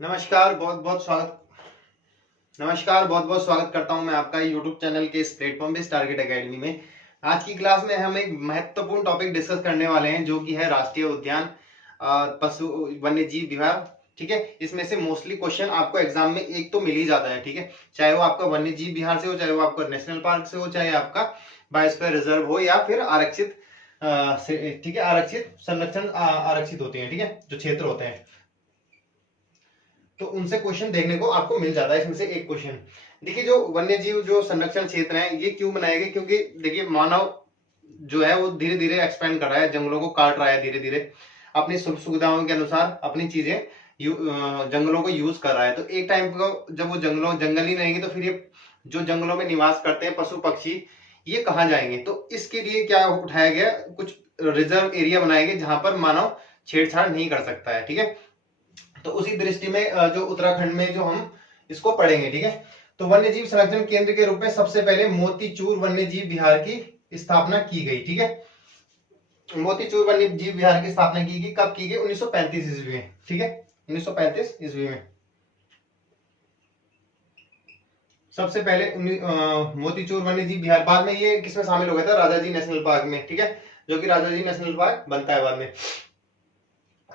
नमस्कार, बहुत बहुत स्वागत करता हूं मैं आपका यूट्यूब चैनल के इस प्लेटफॉर्म पे टारगेट एकेडमी में। आज की क्लास में हम एक महत्वपूर्ण टॉपिक डिस्कस करने वाले हैं जो कि है राष्ट्रीय उद्यान, पशु वन्य जीव विभाग। ठीक है, इसमें से मोस्टली क्वेश्चन आपको एग्जाम में एक तो मिल ही जाता है। ठीक है, चाहे वो आपका वन्य जीव विहार से हो, चाहे वो आपका नेशनल पार्क से हो, चाहे आपका बायोस्फीयर रिजर्व हो या फिर आरक्षित ठीक है, आरक्षित संरक्षण आरक्षित होते हैं। ठीक है, जो क्षेत्र होते हैं तो उनसे क्वेश्चन देखने को आपको मिल जाता है। इसमें से एक क्वेश्चन देखिए, जो वन्य जीव जो संरक्षण क्षेत्र है ये क्यों बनाए गए? क्योंकि देखिए मानव जो है वो धीरे धीरे एक्सपेंड कर रहा है, जंगलों को काट रहा है धीरे धीरे, अपनी सुख सुविधाओं के अनुसार अपनी चीजें जंगलों को यूज कर रहा है। तो एक टाइम को जब वो जंगल ही रहेंगे तो फिर ये जो जंगलों में निवास करते हैं पशु पक्षी ये कहाँ जाएंगे? तो इसके लिए क्या उठाया गया, कुछ रिजर्व एरिया बनाए गए जहां पर मानव छेड़छाड़ नहीं कर सकता है। ठीक है, तो उसी दृष्टि में जो उत्तराखंड में जो हम इसको पढ़ेंगे। ठीक है, तो वन्य जीव संरक्षण केंद्र के रूप में सबसे पहले मोतीचूर वन्य जीव विहार की स्थापना की गई। ठीक है, मोतीचूर वन्य जीव विहार की स्थापना की गई, कब की गई? 1935 ईस्वी में। ठीक है, 1935 ईस्वी में सबसे पहले मोतीचूर वन्य जीव विहार। बाद में ये किसमें शामिल हो गया था? राजाजी नेशनल पार्क में। ठीक है, जो कि राजाजी नेशनल पार्क बनता है बाद में।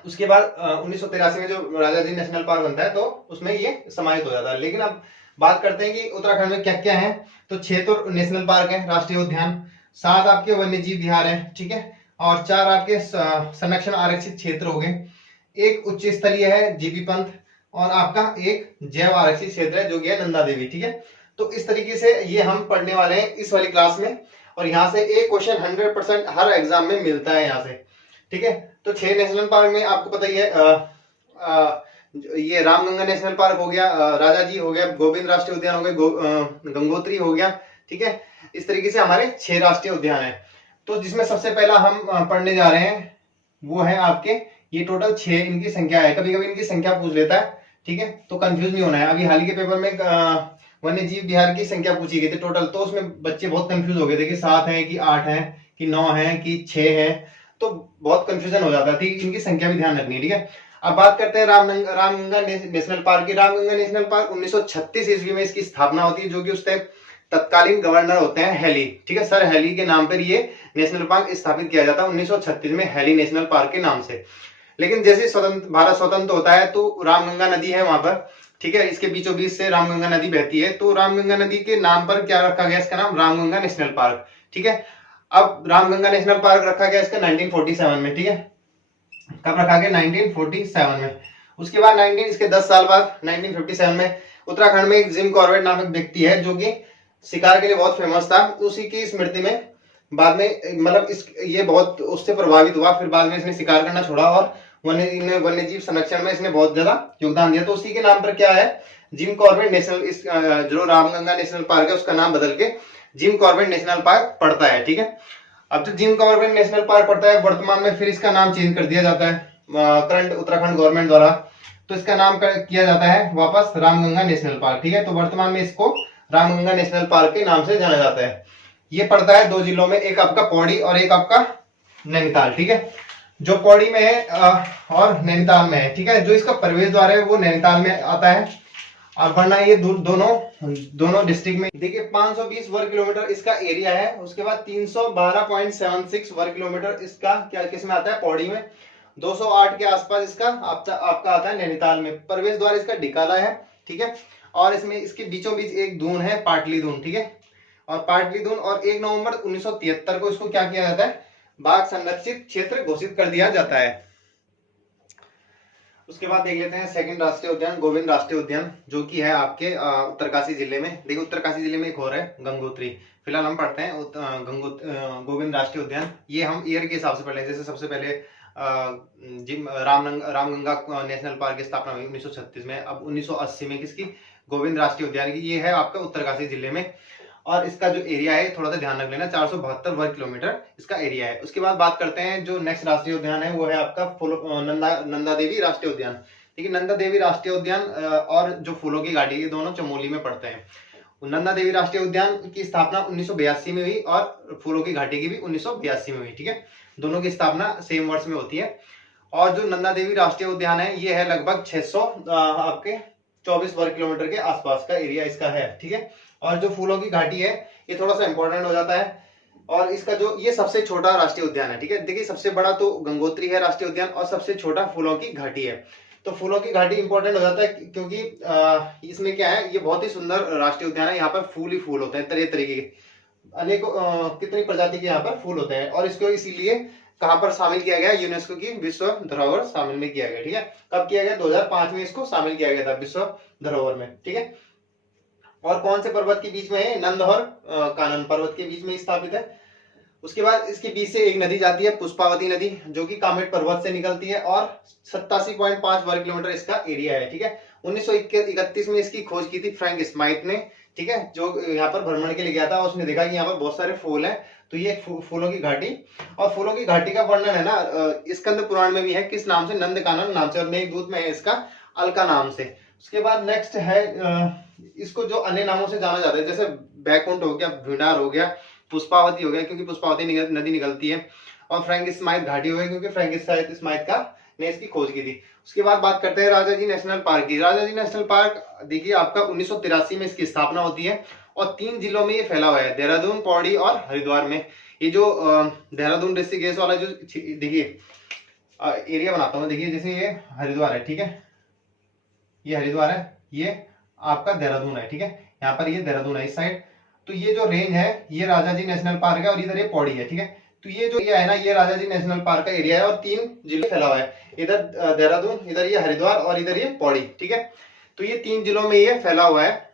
उसके बाद 1983 में जो राजाजी नेशनल पार्क बनता है तो उसमें ये समाहित हो जाता है। लेकिन अब बात करते हैं कि उत्तराखंड में क्या क्या है। तो 6 तो नेशनल पार्क है, राष्ट्रीय उद्यान, 7 आपके वन्य जीव विहार है। ठीक है, और 4 आपके संरक्षण आरक्षित क्षेत्र हो गए, एक उच्च स्थलीय है जीबी पंथ, और आपका एक जैव आरक्षित क्षेत्र है जो कि है नंदा देवी। ठीक है, तो इस तरीके से ये हम पढ़ने वाले हैं इस वाली क्लास में, और यहाँ से एक क्वेश्चन 100% हर एग्जाम में मिलता है यहाँ से। ठीक है, तो 6 नेशनल पार्क में आपको पता ही है, ये रामगंगा नेशनल पार्क हो गया, राजाजी हो गया, गोविंद राष्ट्रीय उद्यान हो गया, गंगोत्री हो गया। ठीक है, इस तरीके से हमारे 6 राष्ट्रीय उद्यान है। तो जिसमें सबसे पहला हम पढ़ने जा रहे हैं वो है आपके, ये टोटल 6 इनकी संख्या है। कभी कभी इनकी संख्या पूछ लेता है। ठीक है, तो कंफ्यूज नहीं होना है। अभी हाल ही के पेपर में वन्य जीव विहार की संख्या पूछी गई थी टोटल, तो उसमें बच्चे बहुत कंफ्यूज हो गए थे कि 7 है कि 8 है कि 9 है कि 6 है, तो बहुत कंफ्यूजन हो जाता थी। इनकी संख्या भी ध्यान रखनी है। ठीक है, अब बात करते हैं रामगंगा नेशनल पार्क की। रामगंगा नेशनल पार्क 1936 ईस्वी में इसकी स्थापना होती है, जो कि उस टाइम तत्कालीन गवर्नर होते हैं हैली। ठीक है, सर हैली के नाम पर ये नेशनल पार्क स्थापित किया जाता है 1936 में हैली नेशनल पार्क के नाम से। लेकिन जैसे भारत स्वतंत्र होता है तो रामगंगा नदी है वहां पर। ठीक है, इसके बीचों बीच से रामगंगा नदी बहती है, तो रामगंगा नदी के नाम पर क्या रखा गया? इसका नाम रामगंगा नेशनल पार्क। ठीक है, अब रामगंगा नेशनल पार्क रखा गया इसका 1947 में। ठीक है, कब रखा गया? 1947 में। उसके बाद इसके 10 साल बाद 1957 में उत्तराखंड में एक जिम कॉर्बेट नामक व्यक्ति है जो कि शिकार के लिए बहुत फेमस था। उसी की स्मृति में बाद में मतलब ये बहुत उससे प्रभावित हुआ, फिर बाद में इसने शिकार करना छोड़ा और वन्य जीव संरक्षण में इसने बहुत ज्यादा योगदान दिया। तो उसी के नाम पर क्या है? जिम कॉर्बेट नेशनल, जो रामगंगा नेशनल पार्क है उसका नाम बदल के जिम कॉर्बेट नेशनल पार्क पड़ता है। ठीक है, अब जो जिम कॉर्बेट नेशनल पार्क पड़ता है वर्तमान में फिर इसका नाम चेंज कर दिया जाता है करंट उत्तराखंड गवर्नमेंट द्वारा, तो इसका नाम किया जाता है वापस रामगंगा नेशनल पार्क। ठीक है, तो वर्तमान में इसको रामगंगा नेशनल पार्क के नाम से जाना जाता है। ये पड़ता है 2 जिलों में, एक आपका पौड़ी और एक आपका नैनीताल। ठीक है, जो पौड़ी में है और नैनीताल में है। ठीक है, जो इसका प्रवेश द्वार है वो नैनीताल में आता है, और वरना ये दोनों डिस्ट्रिक्ट में। देखिए 520 वर्ग किलोमीटर इसका एरिया है। उसके बाद 312.76 वर्ग किलोमीटर इसका क्या किस में आता है? पौड़ी में। 208 के आसपास इसका आपका आता है नैनीताल में। प्रवेश द्वार इसका डिकाला है। ठीक है, और इसमें इसके बीचों बीच एक दून है, पाटली दून। ठीक है, और पाटली दून, और 1 नवंबर 1973 को इसको क्या किया जाता है? बाघ संरक्षित क्षेत्र घोषित कर दिया जाता है। उसके बाद देख लेते हैं सेकंड राष्ट्रीय उद्यान, गोविंद राष्ट्रीय उद्यान, जो कि है आपके उत्तरकाशी जिले में। देखिए उत्तरकाशी जिले में एक और है गंगोत्री। फिलहाल हम पढ़ते हैं गोविंद राष्ट्रीय उद्यान। ये हम ईयर के हिसाब से पढ़ लें। जैसे सबसे पहले रामगंगा नेशनल पार्क की स्थापना हुई 1936 में। अब 1980 में किसकी? गोविंद राष्ट्रीय उद्यान की। ये है आपका उत्तरकाशी जिले में, और इसका जो एरिया है थोड़ा सा ध्यान रख लेना, 472 वर्ग किलोमीटर इसका एरिया है। उसके बाद बात करते हैं जो नेक्स्ट राष्ट्रीय उद्यान है वो है आपका नंदा देवी राष्ट्रीय उद्यान। ठीक है, नंदा देवी राष्ट्रीय उद्यान और जो फूलों की घाटी, ये दोनों चमोली में पड़ते हैं। नंदा देवी राष्ट्रीय उद्यान की स्थापना 1982 में हुई और फूलों की घाटी की भी 1982 में हुई। ठीक है, दोनों की स्थापना सेम वर्ष में होती है। और जो नंदा देवी राष्ट्रीय उद्यान है ये है लगभग 600 आपके 24 वर्ग किलोमीटर के आसपास का एरिया इसका है, ठीक है। और जो फूलों की घाटी है ये थोड़ा सा इंपॉर्टेंट हो जाता है, और इसका जो ये सबसे छोटा राष्ट्रीय उद्यान है, ठीक है। देखिए सबसे बड़ा तो गंगोत्री है राष्ट्रीय उद्यान, और सबसे छोटा फूलों की घाटी है। तो फूलों की घाटी इंपॉर्टेंट हो जाता है क्योंकि इसमें क्या है, ये बहुत ही सुंदर राष्ट्रीय उद्यान है। यहाँ पर फूल ही फूल होते हैं, तरह तरीके के अनेकों कितनी प्रजाति के यहाँ पर फूल होते हैं, और इसको इसीलिए कहां पर शामिल किया गया, यूनेस्को की विश्व धरोहर शामिल में किया गया, ठीक है। कब किया गया, 2005 में इसको शामिल किया गया था विश्व धरोहर में, ठीक है। और कौन से पर्वत के बीच में है, नंद और कानन पर्वत के बीच में स्थापित है। उसके बाद इसके बीच से एक नदी जाती है, पुष्पावती नदी, जो कि कामेट पर्वत से निकलती है, और 87.5 वर्ग किलोमीटर इसका एरिया है, ठीक है। 1931 में इसकी खोज की थी फ्रैंक स्माइथ ने, ठीक है, जो यहाँ पर भ्रमण के लिए गया था। उसने देखा कि यहाँ पर बहुत सारे फूल हैं, तो ये फूलों की घाटी, और फूलों की घाटी का वर्णन है ना स्कंद पुराण में भी है, किस नाम से, नंद कानन नाम से, और मेघदूत में है इसका अलका नाम से। उसके बाद नेक्स्ट है इसको जो अन्य नामों से जाना जाता है, जैसे बैकुंठ हो गया, भीडार हो गया, पुष्पावती हो गया क्योंकि पुष्पावती नदी निकलती है, और फ्रैंक स्माइथ घाटी हो गई क्योंकि फ्रैंक स्माइथ का ने इसकी खोज की थी। उसके बाद बात करते हैं राजाजी नेशनल पार्क की। राजाजी नेशनल पार्क देखिए आपका 1983 में इसकी स्थापना होती है, और 3 जिलों में ये फैला हुआ है, देहरादून, पौड़ी और हरिद्वार में। ये जो देहरादून ऋषिकेश वाला जो देखिए एरिया बनाता हूँ, देखिए जैसे ये हरिद्वार है, ठीक है, ये हरिद्वार है, ये आपका देहरादून है, ठीक है, यहाँ पर ये देहरादून है इस साइड। तो ये जो रेंज है ये राजाजी नेशनल पार्क है, और इधर ये पौड़ी है, ठीक है। तो ये जो एरिया है ना, ये राजाजी नेशनल पार्क का एरिया है, और 3 जिले फैला हुआ है, इधर देहरादून, इधर ये हरिद्वार, और इधर ये पौड़ी, ठीक है। तो ये 3 जिलों में ये फैला हुआ है,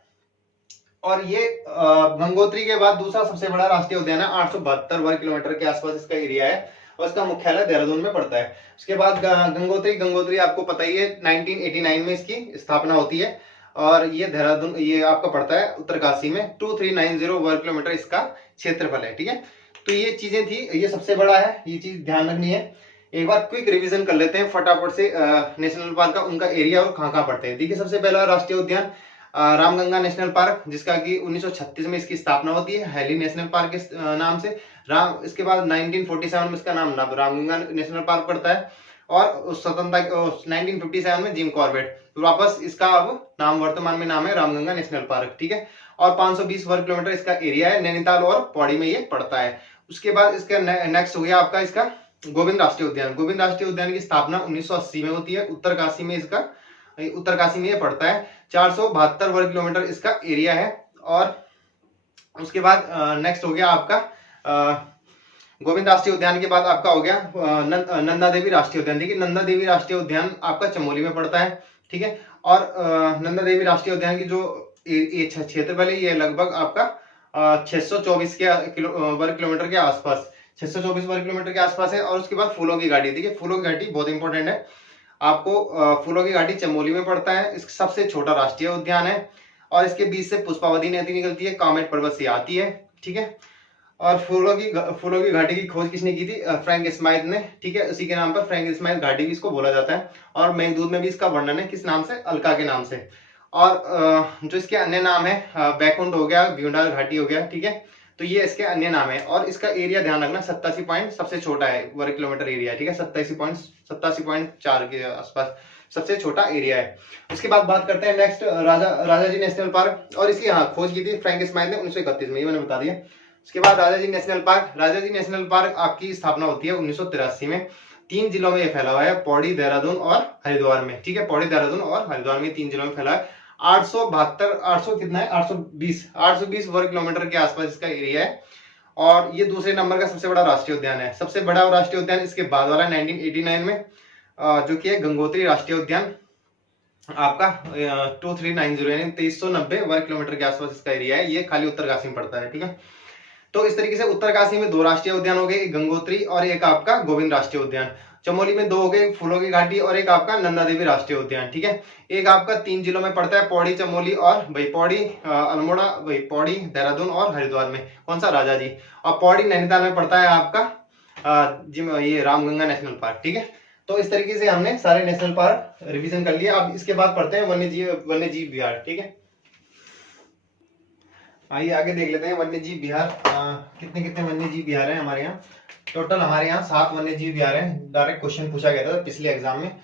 और ये गंगोत्री के बाद दूसरा सबसे बड़ा राष्ट्रीय उद्यान है, 872 वर्ग किलोमीटर के आसपास इसका एरिया है, और इसका मुख्यालय देहरादून में पड़ता है। उसके बाद गंगोत्री आपको पता ही है 1989 में इसकी स्थापना होती है, और ये देहरादून ये आपका पड़ता है उत्तरकाशी में, 2390 वर्ग किलोमीटर इसका क्षेत्रफल है, ठीक है। तो ये चीजें थी, ये सबसे बड़ा है, ये चीज ध्यान रखनी है। एक बार क्विक रिवीजन कर लेते हैं फटाफट से नेशनल पार्क का, उनका एरिया और कहाँ कहाँ पड़ते हैं। देखिए सबसे पहला राष्ट्रीय उद्यान रामगंगा नेशनल पार्क, जिसका कि 1936 में इसकी स्थापना होती है हैली नेशनल पार्क के नाम से। इसके बाद 1947 में इसका नाम रामगंगा नेशनल पार्क पड़ता है, और स्वतंत्रता 1957 में जिम कॉर्बेट, तो वापस इसका अब नाम वर्तमान में नाम है रामगंगा नेशनल पार्क, ठीक है। और 520 वर्ग किलोमीटर इसका एरिया है, नैनीताल और पौड़ी में ये पड़ता है। उसके बाद इसका नेक्स्ट हो गया आपका इसका गोविंद राष्ट्रीय उद्यान। गोविंद राष्ट्रीय उद्यान की स्थापना 1980 में होती है, उत्तरकाशी में इसका, उत्तरकाशी में ये पड़ता है, 472 वर्ग किलोमीटर इसका एरिया है। और उसके बाद नेक्स्ट हो गया आपका गोविंद राष्ट्रीय उद्यान के बाद आपका हो गया नंदा देवी राष्ट्रीय उद्यान। देखिए नंदा देवी राष्ट्रीय उद्यान आपका चमोली में पड़ता है, ठीक है। और नंदा देवी राष्ट्रीय उद्यान की जो क्षेत्रफल है ये लगभग आपका 624 वर्ग किलोमीटर के आसपास, 624 वर्ग किलोमीटर के आसपास है। और उसके बाद फूलों की घाटी, देखिए फूलों की घाटी बहुत इंपॉर्टेंट है आपको, फूलों की घाटी चमोली में पड़ता है, इसका सबसे छोटा राष्ट्रीय उद्यान है, और इसके बीच से पुष्पावती नदी निकलती है, कामेट पर्वत से आती है, ठीक है। और फूलों की घाटी की खोज किसने की थी, फ्रैंक स्माइथ ने, ठीक है, उसी के नाम पर फ्रैंक स्माइथ घाटी भी इसको बोला जाता है। और मेघदूत में भी इसका वर्णन है किस नाम से, अलका के नाम से। और जो इसके अन्य नाम है बैकुंठ हो गया, भीमडाल घाटी हो गया, ठीक है। तो ये इसके अन्य नाम है, और इसका एरिया ध्यान रखना 87 पॉइंट सबसे छोटा है वर्ग किलोमीटर एरिया, ठीक है, 87.4 के आसपास सबसे छोटा एरिया है। उसके बाद बात करते हैं नेक्स्ट राजाजी नेशनल पार्क, और इसकी हाँ खोज की थी फ्रैंक स्माइथ ने 1931 में, ये मैंने बता दिया। उसके बाद राजाजी नेशनल पार्क आपकी स्थापना होती है 1983 में, 3 जिलों में ये फैला हुआ है, पौड़ी, देहरादून और हरिद्वार में, ठीक है, पौड़ी, देहरादून और हरिद्वार में 3 जिलों में फैला है। 820 वर्ग किलोमीटर के आसपास इसका एरिया है, और ये दूसरे नंबर का सबसे बड़ा राष्ट्रीय उद्यान है। सबसे बड़ा राष्ट्रीय उद्यान इसके बाद वाला 1989 में जो कि है गंगोत्री राष्ट्रीय उद्यान आपका 2390 यानी 2390 वर्ग किलोमीटर के आसपास इसका एरिया है, ये खाली उत्तरकाशी में पड़ता है, ठीक है। तो इस तरीके से उत्तरकाशी में 2 राष्ट्रीय उद्यान हो गए, एक गंगोत्री और एक आपका गोविंद राष्ट्रीय उद्यान। चमोली में 2 हो गए, फूलों की घाटी, और एक आपका नंदा देवी राष्ट्रीय उद्यान, ठीक है। एक आपका 3 जिलों में पड़ता है, पौड़ी, चमोली और पौड़ी, अल्मोड़ा, पौड़ी, देहरादून और हरिद्वार में कौन सा, राजाजी। और पौड़ी नैनीताल में पड़ता है आपका ये रामगंगा नेशनल पार्क, ठीक है। तो इस तरीके से हमने सारे नेशनल पार्क रिवीजन कर लिया। अब इसके बाद पढ़ते हैं वन्यजीव विहार, ठीक है। आइए आगे देख लेते हैं वन्यजीव विहार, कितने वन्यजीव विहार है हमारे यहाँ। टोटल हमारे यहाँ 7 वन्य जीव विहार हैं। डायरेक्ट क्वेश्चन पूछा गया था पिछले एग्जाम में।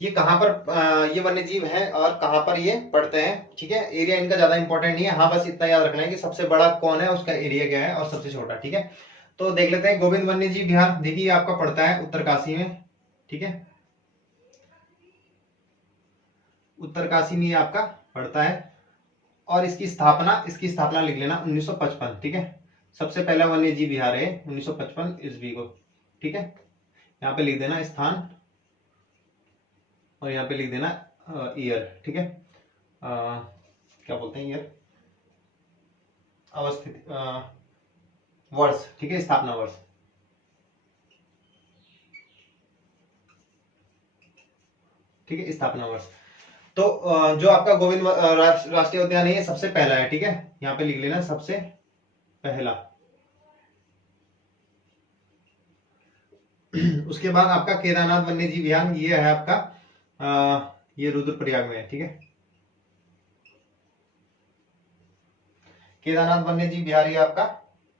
ये कहाँ पर ये वन्य जीव है और कहाँ पर ये पड़ते हैं, ठीक है। एरिया इनका ज्यादा इंपॉर्टेंट नहीं है, हाँ बस इतना याद रखना है कि सबसे बड़ा कौन है, उसका एरिया क्या है, और सबसे छोटा, ठीक है। तो देख लेते हैं गोविंद वन्य जीव विहार। देखिए आपका पड़ता है उत्तरकाशी में, ठीक है। उत्तरकाशी में आपका पड़ता है। और इसकी स्थापना लिख लेना 1955, ठीक है। सबसे पहला वन्य जीव विहार है 1955 ईस्वी को, ठीक है। यहाँ पे लिख देना स्थान और यहाँ पे लिख देना ईयर, ठीक है। क्या बोलते हैं ईयर, अवस्थित वर्ष, ठीक है, स्थापना वर्ष। ठीक है, स्थापना वर्ष। तो जो आपका गोविंद राष्ट्रीय उद्यान है ये सबसे पहला है, ठीक है। यहाँ पे लिख लेना सबसे पहला। उसके बाद आपका केदारनाथ वन्य जीव विहार, ये है आपका ये रुद्रप्रयाग में है, ठीक है। केदारनाथ वन्य जीव विहार ये आपका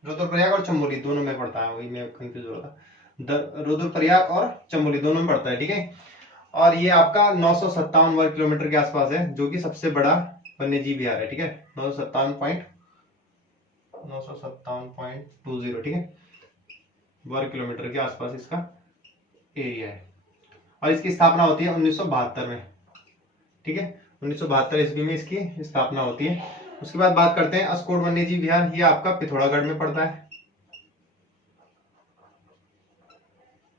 रुद्रप्रयाग और चमोली दोनों में पड़ता है, वही मैं कंफ्यूज हो रहा था। रुद्रप्रयाग और चमोली दोनों में पड़ता है, ठीक है। और ये आपका 957 वर्ग किलोमीटर के आसपास है, जो कि सबसे बड़ा वन्य जीव विहार है, ठीक है। 957.20, ठीक है, वर्ग किलोमीटर के आसपास इसका एरिया है। और इसकी स्थापना होती है 1972 में, ठीक है। 1972 ईस्वी में इसकी स्थापना होती है। उसके बाद बात करते हैं अस्कोट वन्य जीव विहार। ये आपका पिथौरागढ़ में पड़ता है।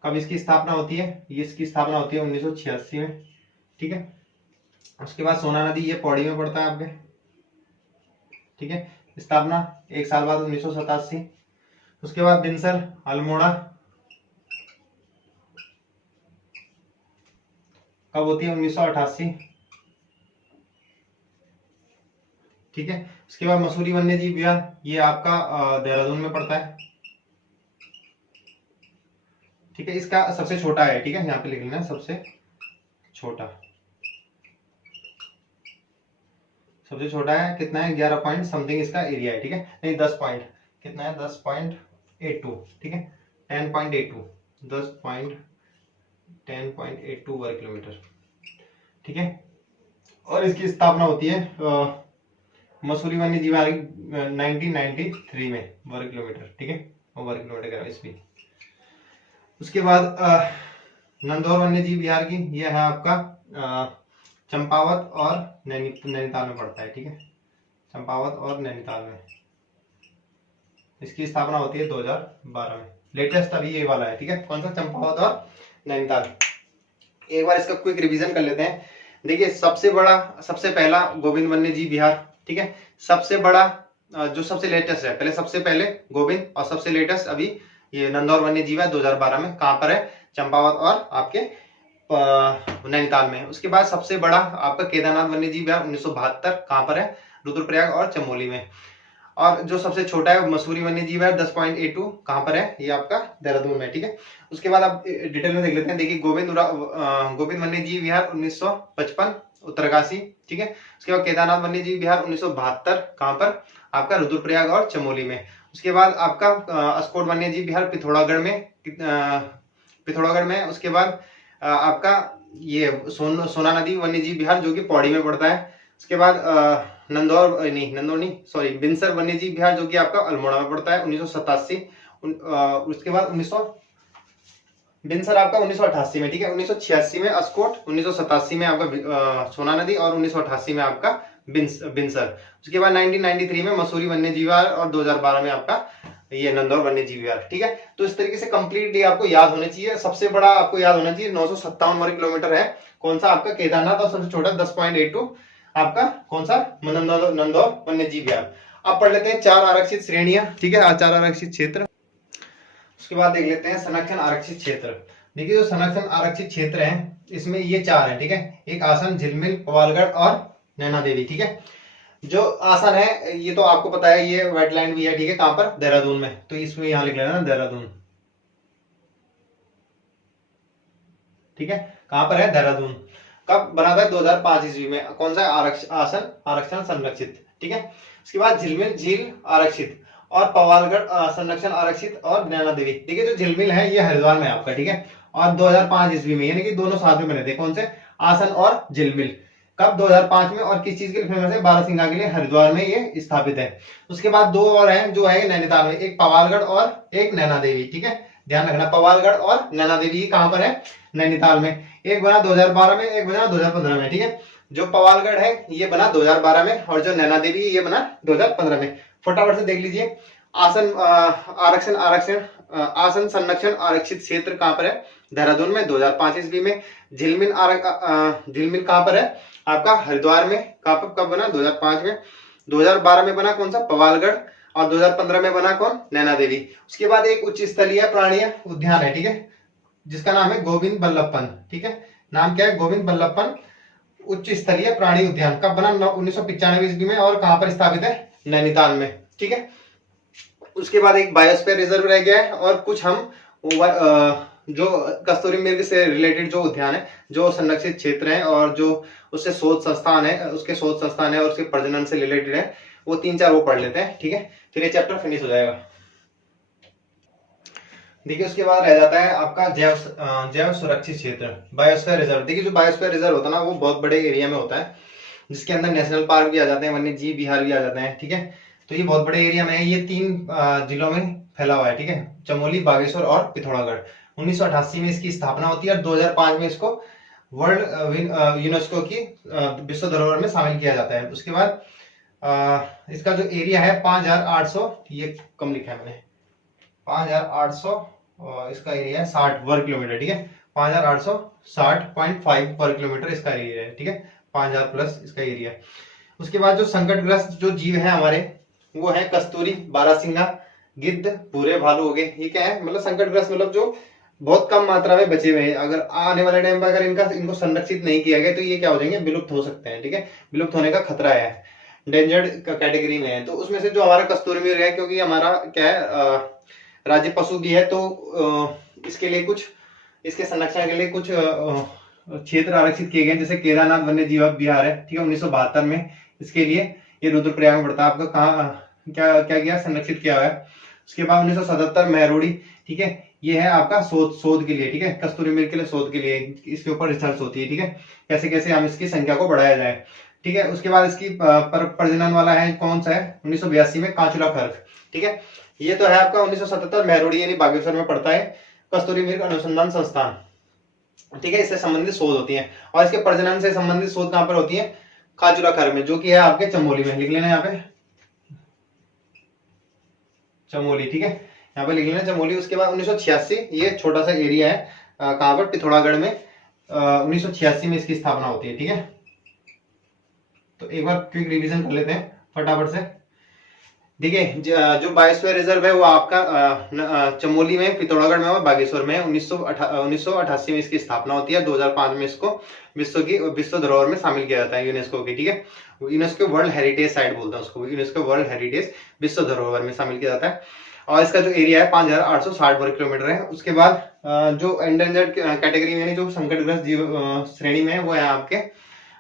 कब इसकी स्थापना होती है, ये इसकी स्थापना होती है 1986 में, ठीक है। उसके बाद सोना नदी, ये पौड़ी में पड़ता है आपके, ठीक है। स्थापना 1 साल बाद 1987। उसके बाद बिनसर अल्मोड़ा कब होती है, 1988, ठीक है। उसके बाद मसूरी वन्य जीव विहार, ये आपका देहरादून में पड़ता है, ठीक है। इसका सबसे छोटा है, ठीक है, यहाँ पे लिख लेना सबसे छोटा। सबसे छोटा है, कितना है, 11 पॉइंट समथिंग इसका एरिया है, ठीक है। नहीं 10 पॉइंट, कितना है, 10.82, ठीक है, 10.82, 10.82 वर्ग किलोमीटर, ठीक है। और इसकी स्थापना होती है मसूरी वन्य जीव 1993 में, वर्ग किलोमीटर, ठीक है, वर्ग किलोमीटर ईस्वी। उसके बाद नंदौर वन्य जीव विहार की, यह है आपका चंपावत और नैनीताल में पड़ता है, ठीक है। चंपावत और नैनीताल में इसकी स्थापना होती है 2012 में। लेटेस्ट अभी ये वाला है, ठीक है। कौन सा, चंपावत और नैनीताल। एक बार इसका क्विक रिवीजन कर लेते हैं। देखिए सबसे पहला गोविंद वन्य जीव विहार, ठीक है। सबसे बड़ा जो सबसे लेटेस्ट है, सबसे पहले गोविंद और सबसे लेटेस्ट अभी ये नंदौर वन्य जीव है 2012 में। कहां पर है, चंपावत और आपके नैनीताल में। उसके बाद सबसे बड़ा आपका केदारनाथ वन्य जीव विहार 1972, कहां पर है, रुद्रप्रयाग और चमोली में। और जो सबसे छोटा है मसूरी वन्य जीव है 10.82, कहां पर है, ये आपका देहरादून में, ठीक है। उसके बाद आप डिटेल में देख लेते हैं। देखिए गोविंद वन्य जीव विहार 1955 उत्तरकाशी, ठीक है। उसके बाद केदारनाथ वन्य जीव विहार 1972, कहां पर, आपका रुद्रप्रयाग और चमोली में। उसके बाद आपका अस्कोट वन्य जीव विहार पिथौरागढ़ में। उसके बाद आपका ये सोना नदी वन्य जीव विहार जो कि पौड़ी में पड़ता है। उसके बाद बिनसर वन्य जीव विहार जो कि आपका अल्मोड़ा में पड़ता है 1987। उसके बाद बिनसर आपका 1988 में, ठीक है। 1986 में अस्कोट, 1987 में आपका सोना नदी और 1988 में आपका बिनसर। उसके बाद 1993 में मसूरी वन्य जीव विहार और 2012 में आपका ये नंदौर वन्य जीव विहार, ठीक है। तो इस तरीके से कंप्लीटली आपको याद होना चाहिए। सबसे बड़ा आपको याद होना चाहिए 957 वर्ग किलोमीटर है, कौन सा, आपका केदारनाथ। और सबसे छोटा 10.82 आपका कौन सा, नंदौर वन्य जीव विहार। अब पढ़ लेते हैं 4 आरक्षित श्रेणियां, ठीक है, 4 आरक्षित क्षेत्र। उसके बाद देख लेते हैं संरक्षण आरक्षित क्षेत्र। देखिए जो संरक्षण आरक्षित क्षेत्र है इसमें ये 4 है, ठीक है। एक आसन, झिलमिल, पवालगढ़ और नैना देवी, ठीक है। जो आसन है ये तो आपको पता है, ये वेटलैंड भी है, ठीक है। कहां पर, देहरादून में। तो इसमें यहां लिख लेना देहरादून, ठीक है। कहां पर है, देहरादून। कब बना था, 2005 ईस्वी में। कौन सा, आसन आरक्षण संरक्षित, ठीक है। उसके बाद झिलमिल झील आरक्षित और पवालगढ़ संरक्षण आरक्षित और नैना देवी। देखिए जो झिलमिल है ये हरिद्वार में आपका, ठीक है, और 2005 ईस्वी में, यानी कि दोनों साथ में बने थे। कौन से? आसन और झिलमिल। कब? 2005 में। और किस चीज के लिए फेमस है? बारहसिंगा के लिए हरिद्वार में ये स्थापित है। उसके बाद दो और हैं जो है नैनीताल में, एक पवालगढ़ और एक नैना देवी, ठीक है, ध्यान रखना। पवालगढ़ और नैना देवी कहां पर है? नैनीताल में। एक बना 2012 में, एक बना 2015 में, ठीक है। जो पवालगढ़ है ये बना 2012 में और जो नैना देवी ये बना 2015 में। फटाफट से देख लीजिए। आसन आरक्षण आरक्षण आसन संरक्षण आरक्षित क्षेत्र कहां पर है? देहरादून में 2005 ईस्वी में। झिलमिल झिलमिल कहां पर है? आपका हरिद्वार में। कब बना? 2005 में। 2012 में बना कौन सा? पवालगढ़। और 2015 में बना कौन? नैना देवी। उसके बाद एक उच्च स्तरीय प्राणी उद्यान है, ठीक है, जिसका नाम है गोविंद बल्लभ पंत, ठीक है। नाम क्या है? गोविंद बल्लभ पंत उच्च स्तरीय प्राणी उद्यान। कब बना? 1995 ईस्वी में। और कहां पर स्थापित है? नैनीताल में, ठीक है। उसके बाद एक बायोस्फीयर रिजर्व रह गया है और कुछ हम जो कस्तूरी मृग से रिलेटेड जो उद्यान है, जो संरक्षित क्षेत्र है और जो उससे शोध संस्थान है, उसके शोध संस्थान है और उसके प्रजनन से रिलेटेड है, वो 3-4 वो पढ़ लेते हैं, ठीक है, फिर ये चैप्टर फिनिश हो जाएगा। देखिए उसके बाद रह जाता है आपका जैव सुरक्षित क्षेत्र, बायोस्फीयर रिजर्व। देखिए जो बायोस्फीयर रिजर्व होता है ना, वो बहुत बड़े एरिया में होता है, जिसके अंदर नेशनल पार्क भी आ जाते हैं, वन्य जीव विहार भी आ जाते हैं, ठीक है। तो ये बहुत बड़े एरिया में है, ये 3 जिलों में फैला हुआ है, ठीक है, चमोली, बागेश्वर और पिथौरागढ़। 1988 में इसकी स्थापना होती है और 2005 में इसको वर्ल्ड यूनेस्को की विश्व धरोहर में शामिल किया जाता है। उसके बाद इसका जो एरिया है 5800, ये कम लिखा है मैंने, 5800, इसका एरिया है 60 वर्ग किलोमीटर, ठीक है, 5860.5 वर्ग किलोमीटर इसका एरिया है, ठीक है, 5000 प्लस इसका एरिया है। उसके बाद जो संकटग्रस्त जो जीव है हमारे, वो है कस्तूरी, बारहसिंगा, गिद्ध, भूरे भालू हो गए। ये क्या है? मतलब संकटग्रस्त, मतलब जो बहुत कम मात्रा में बचे हुए हैं। अगर आने वाले टाइम पर अगर इनको संरक्षित नहीं किया गया तो ये क्या हो जाएंगे? विलुप्त हो सकते हैं, ठीक है, विलुप्त होने का खतरा है, डेंजर्ड कैटेगरी में है। तो उसमें से जो हमारा कस्तूरी मृग है, क्योंकि हमारा क्या है, राज्य पशु भी है, तो इसके लिए कुछ, इसके संरक्षण के लिए कुछ क्षेत्र आरक्षित किए गए, जैसे केदारनाथ वन्य जीव विहार है, ठीक है, 1972 में इसके लिए ये रुद्रप्रयाग में पड़ता है आपका। कहाँ क्या क्या किया? संरक्षित किया हुआ है। उसके बाद 1977 महरोड़ी, ठीक है, ये है आपका शोध के लिए, ठीक है, कस्तूरी मृग के लिए शोध के लिए इसके ऊपर रिसर्च होती है, ठीक है, कैसे कैसे हम इसकी संख्या को बढ़ाया जाए, ठीक है। उसके बाद इसकी प्रजनन वाला है कौन सा है? 1982 में कांचुला खर्क, ठीक है। ये तो है आपका 1977 महरोड़ी यानी बागेश्वर में पड़ता है, कस्तूरी मृग अनुसंधान संस्थान, ठीक है, इससे संबंधित शोध होती है। और इसके प्रजनन से संबंधित शोध कहां पर होती है? खाजुरा खर में, जो कि है आपके चमोली में। लिख लेना यहाँ पे चमोली, ठीक है, यहाँ पे लिख लेना चमोली। उसके बाद 1986, ये छोटा सा एरिया है, कहां पर? पिथौरागढ़ में। 1986 में इसकी स्थापना होती है, ठीक है। तो एक बार क्विक रिवीजन कर लेते हैं फटाफट से। देखिए जो बायोस्फीयर रिजर्व है वो आपका चमोली में, पिथौरागढ़ में और बागेश्वर में। 1988 में इसकी स्थापना होती है। 2005 में इसको विश्व धरोहर में शामिल किया जाता है यूनेस्को की, ठीक है, यूनेस्को वर्ल्ड हेरिटेज साइट बोलते हैं उसको, यूनेस्को वर्ल्ड हेरिटेज विश्व धरोहर में शामिल किया जाता है। और इसका जो एरिया है 5860 वर्ग किलोमीटर है। उसके बाद जो एंडेंजर्ड कैटेगरी में, जो संकटग्रस्त जीव श्रेणी में है, वो है आपके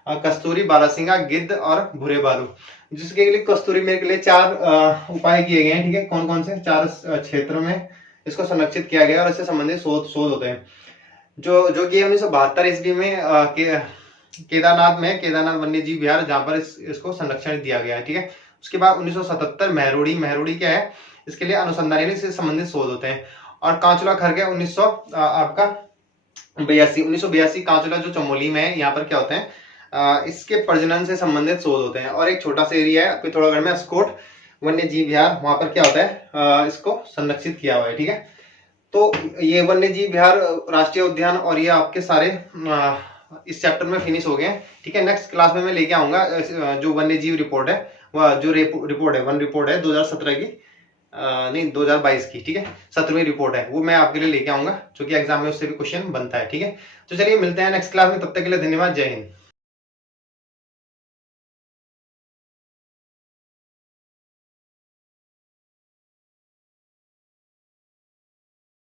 कस्तूरी, बारहसिंगा, गिद्ध और भूरे भालू, जिसके लिए कस्तूरी मृग के लिए 4 उपाय किए गए हैं, ठीक है। कौन कौन से? 4 क्षेत्रों में इसको संरक्षित किया गया और इससे संबंधित शोध होते हैं, जो कि 1972 ईस्वी में केदारनाथ में, केदारनाथ वन्य जीव विहार, जहां पर इसको संरक्षण दिया गया है, ठीक है। उसके बाद 1977 महरोड़ी क्या है? इसके लिए अनुसंधान यानी इससे संबंधित शोध होते हैं। और कांचुला खरगे 1982 कांचुला जो चमोली में है, यहाँ पर क्या होते हैं? इसके प्रजनन से संबंधित शोध होते हैं। और एक छोटा सा एरिया है पिथौरागढ़ में, अस्कोट वन्य जीव विहार, वहां पर क्या होता है? इसको संरक्षित किया हुआ है, ठीक है। तो ये वन्य जीव विहार, राष्ट्रीय उद्यान और ये आपके सारे इस चैप्टर में फिनिश हो गए हैं, ठीक है। नेक्स्ट क्लास में मैं लेके आऊंगा जो वन्य जीव रिपोर्ट है, वह जो रिपोर्ट है, वन रिपोर्ट है 2017 की, नहीं 2022 की, ठीक है, 17वीं रिपोर्ट है, वो मैं आपके लिए लेके आऊंगा, जो कि एग्जाम में उससे भी क्वेश्चन बनता है, ठीक है। तो चलिए मिलते हैं नेक्स्ट क्लास में, तब तक के लिए धन्यवाद, जय हिंद।